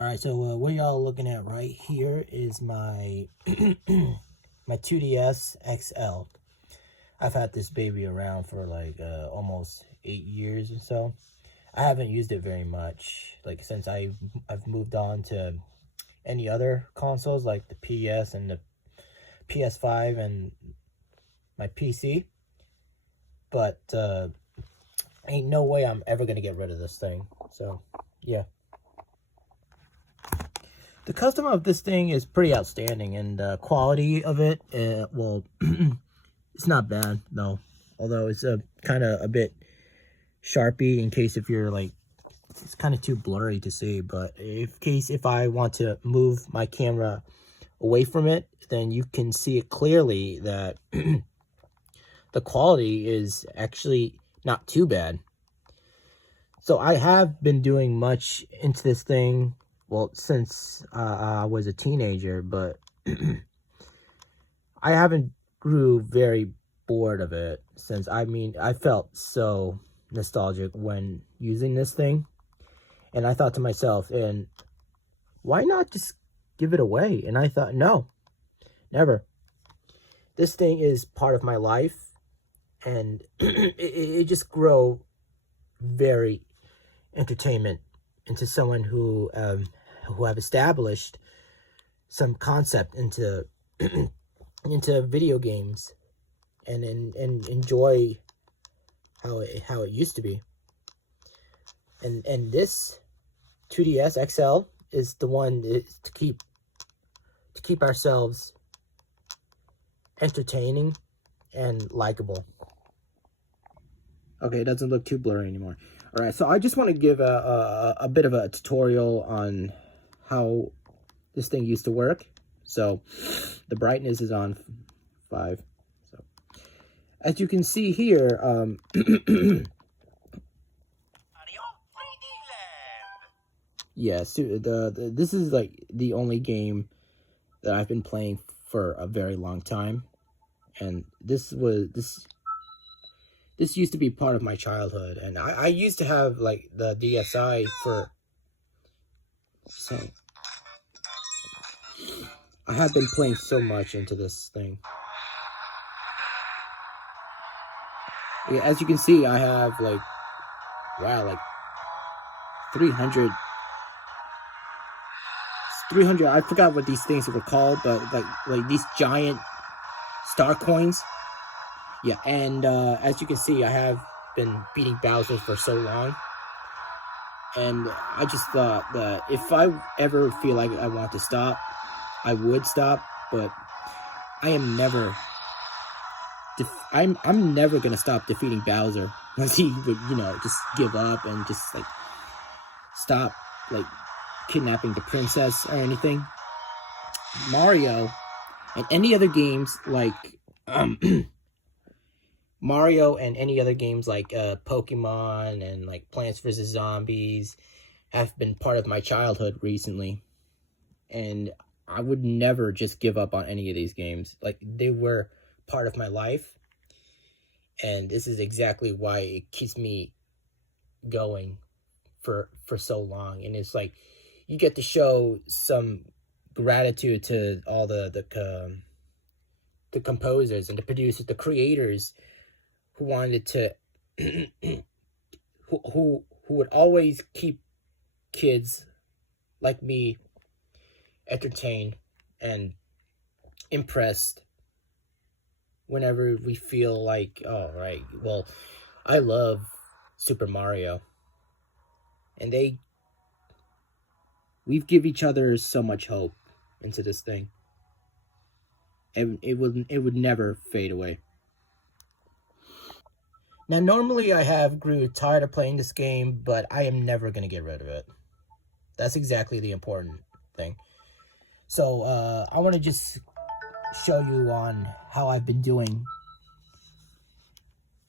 Alright, so what y'all looking at right here is my my 2DS XL. I've had this baby around for like almost 8 years or so. I haven't used it very much, like since I've moved on to any other consoles like the PS and the PS5 and my PC. But ain't no way I'm ever gonna get rid of this thing. So yeah. The custom of this thing is pretty outstanding, and the quality of it, well, it's not bad, no. Although it's a kind of a bit sharpy in case if you're like, it's kind of too blurry to see, but if I want to move my camera away from it, then you can see it clearly that the quality is actually not too bad. So I have been doing much into this thing, well, since I was a teenager, but I haven't grew very bored of it since, I mean, I felt so nostalgic when using this thing. And I thought to myself, and why not just give it away? And I thought, no, never. This thing is part of my life, and it just grow very entertainment into someone who have established some concept into into video games and enjoy how it used to be. And this 2DS XL is the one to keep ourselves entertaining and likable. Okay, it doesn't look too blurry anymore. All right, so I just want to give a bit of a tutorial on how this thing used to work. So the brightness is on 5. So as you can see here, yes, this is like the only game that I've been playing for a very long time, and this used to be part of my childhood, and I used to have like the DSi for, so I have been playing so much into this thing. Yeah, as you can see, I have like, wow, like 300, I forgot what these things were called, but like these giant star coins. Yeah, and as you can see, I have been beating Bowser for so long, and I just thought that if I ever feel like I want to stop, I would stop, but I am never. I'm never gonna stop defeating Bowser unless he would, just give up and just like stop like kidnapping the princess or anything. Mario and any other games like Mario and any other games like Pokemon and like Plants vs. Zombies have been part of my childhood recently. And I would never just give up on any of these games. Like, they were part of my life. And this is exactly why it keeps me going for so long. And it's like, you get to show some gratitude to all the composers and the producers, the creators who wanted to who would always keep kids like me entertained and impressed whenever we feel like, oh right, well, I love Super Mario, and we've give each other so much hope into this thing, and it would never fade away. Now, normally I have grew tired of playing this game, but I am never gonna get rid of it. That's exactly the important thing. So I want to just show you on how I've been doing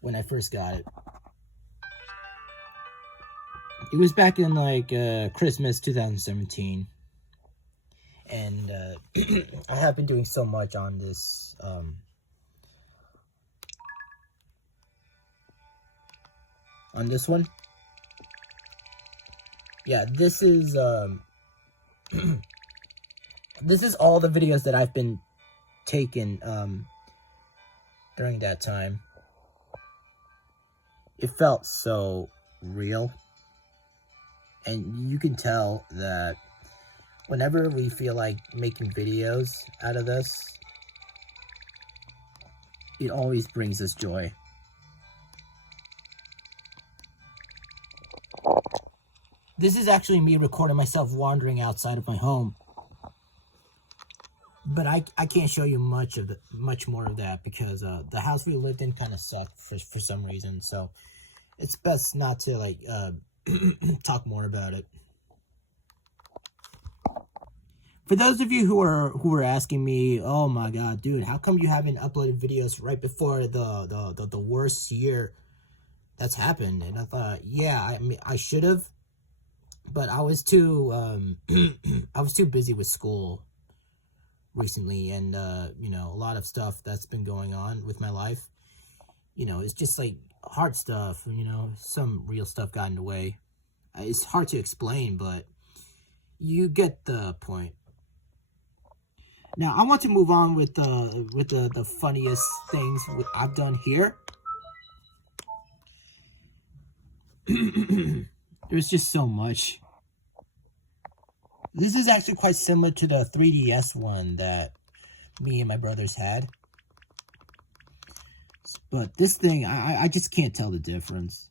when I first got it. It was back in like Christmas 2017, and I have been doing so much on this one. Yeah, this is This is all the videos that I've been taking during that time. It felt so real. And you can tell that whenever we feel like making videos out of this, it always brings us joy. This is actually me recording myself wandering outside of my home. But I can't show you much more of that because the house we lived in kind of sucked for some reason. So it's best not to like talk more about it. For those of you who are asking me, oh my god, dude, how come you haven't uploaded videos right before the worst year that's happened? And I thought, yeah, I mean, I should have, but I was too I was too busy with school recently, and you know, a lot of stuff that's been going on with my life. You know, it's just like hard stuff, you know, some real stuff got in the way. It's hard to explain, but you get the point. Now, I want to move on with the funniest things I've done here. There's just so much. This is actually quite similar to the 3DS one that me and my brothers had. But this thing, I just can't tell the difference.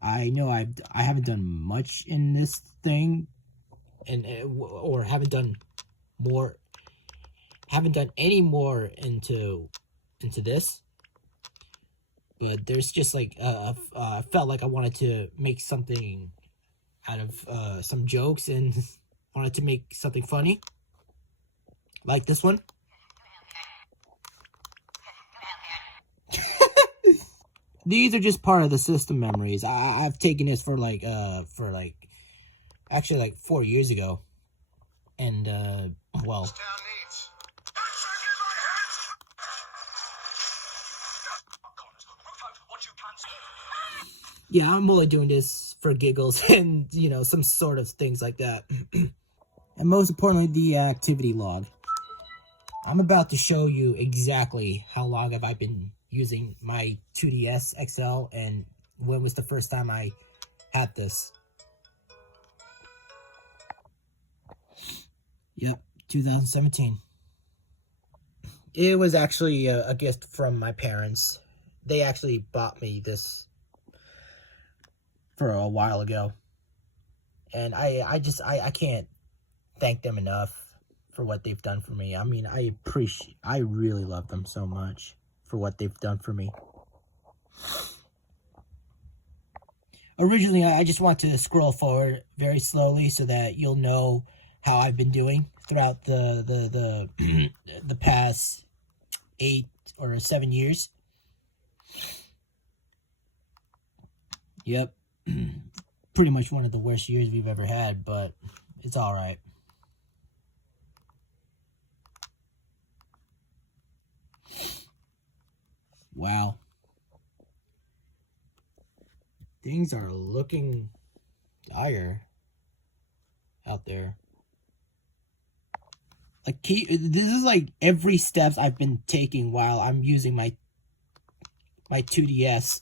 I know I haven't done much in this thing, or haven't done any more into this. But there's just like I felt like I wanted to make something out of some jokes and wanted to make something funny, like this one. These are just part of the system memories. I've taken this for actually like 4 years ago, and well. Yeah, I'm only doing this for giggles and, you know, some sort of things like that. And most importantly, the activity log. I'm about to show you exactly how long have I been using my 2DS XL and when was the first time I had this. Yep, 2017. It was actually a gift from my parents. They actually bought me this for a while ago, and I can't thank them enough for what they've done for me. I mean, I really love them so much for what they've done for me. Originally, I just want to scroll forward very slowly so that you'll know how I've been doing throughout the the past 8 or 7 years. Yep. Pretty much one of the worst years we've ever had, but it's all right. Wow. Things are looking dire out there. Like, this is like every steps I've been taking while I'm using my 2DS.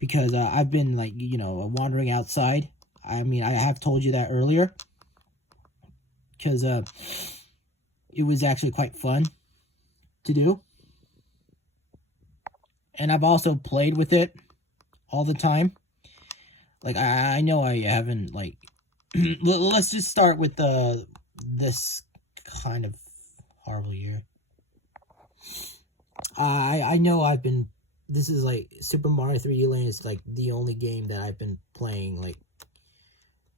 Because I've been, like, you know, wandering outside. I mean, I have told you that earlier. Because it was actually quite fun to do. And I've also played with it all the time. Like, I know I haven't, like... let's just start with this kind of horrible year. I know I've been... This is like Super Mario 3D Land is like the only game that I've been playing like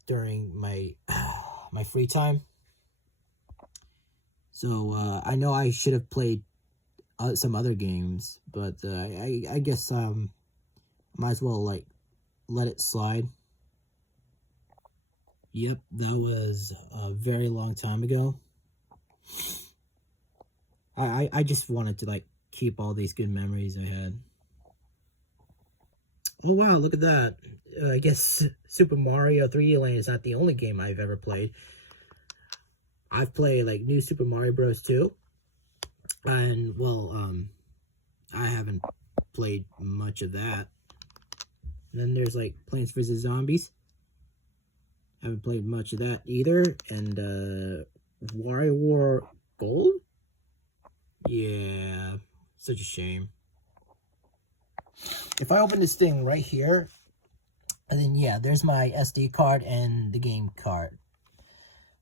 during my my free time. So I know I should have played some other games, but I guess might as well like let it slide. Yep, that was a very long time ago. I just wanted to like keep all these good memories I had. Oh wow, look at that. I guess Super Mario 3D Land is not the only game I've ever played. I've played like New Super Mario Bros. 2. And well, I haven't played much of that. And then there's like Plants vs. Zombies. Haven't played much of that either. And WarioWare Gold? Yeah, such a shame. If I open this thing right here, and then yeah, there's my SD card and the game card.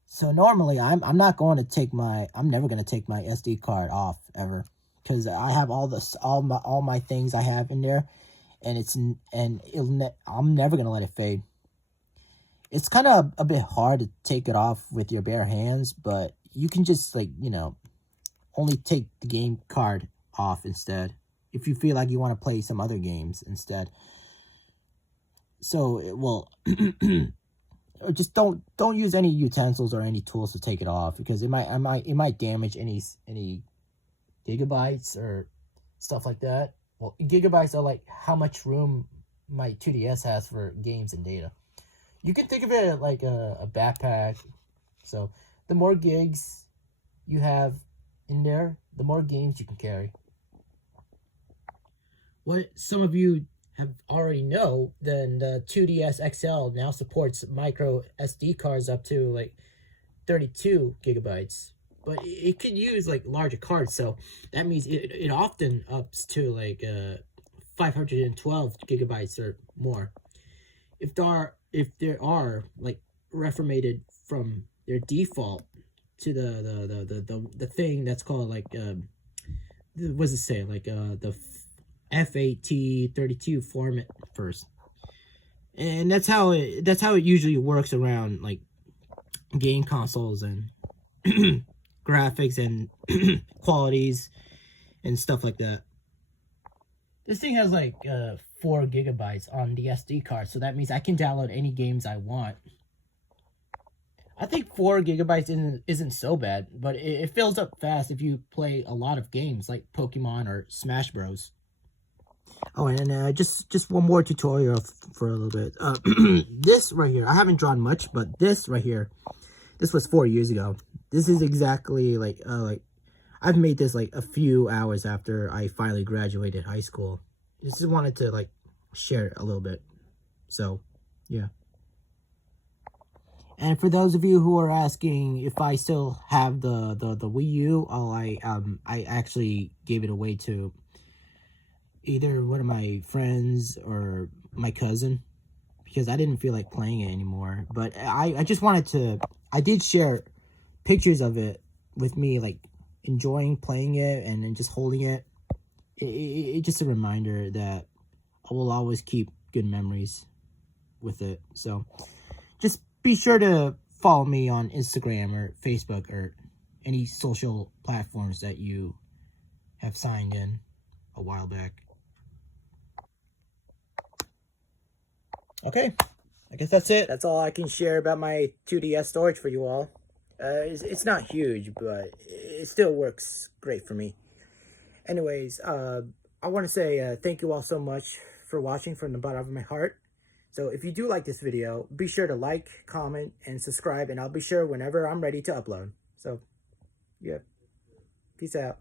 So normally I'm never gonna take my SD card off ever, because I have all my things I have in there, and I'm never gonna let it fade. It's kind of a bit hard to take it off with your bare hands, but you can just like, only take the game card off instead if you feel like you want to play some other games instead. So, well, just don't use any utensils or any tools to take it off, because it might damage any gigabytes or stuff like that. Well, gigabytes are like how much room my 2DS has for games and data. You can think of it like a backpack. So the more gigs you have in there, the more games you can carry. What some of you have already know, then the 2DS XL now supports micro SD cards up to like 32 gigabytes. But it could use like larger cards, so that means it often ups to like 512 gigabytes or more. If there are like reformatted from their default to the thing that's called like what's it say, like the FAT32 format first, and that's how it usually works around like game consoles and graphics and qualities and stuff like that. This thing has like 4 gigabytes on the SD card, so that means I can download any games I want. I think 4 gigabytes isn't so bad, but it fills up fast if you play a lot of games like Pokemon or Smash Bros. Oh, and just one more tutorial for a little bit. This right here, I haven't drawn much, but this right here, this was 4 years ago. This is exactly like I've made this like a few hours after I finally graduated high school. Just wanted to like share it a little bit. So, yeah. And for those of you who are asking if I still have the Wii U, I actually gave it away to either one of my friends or my cousin, because I didn't feel like playing it anymore. But I just wanted to, I did share pictures of it with me, like enjoying playing it and just holding it. It's just a reminder that I will always keep good memories with it. So just be sure to follow me on Instagram or Facebook or any social platforms that you have signed in a while back. Okay, I guess that's it. That's all I can share about my 2DS storage for you all. It's not huge, but it still works great for me. Anyways, I want to say thank you all so much for watching from the bottom of my heart. So if you do like this video, be sure to like, comment, and subscribe, and I'll be sure whenever I'm ready to upload. So, yeah, peace out.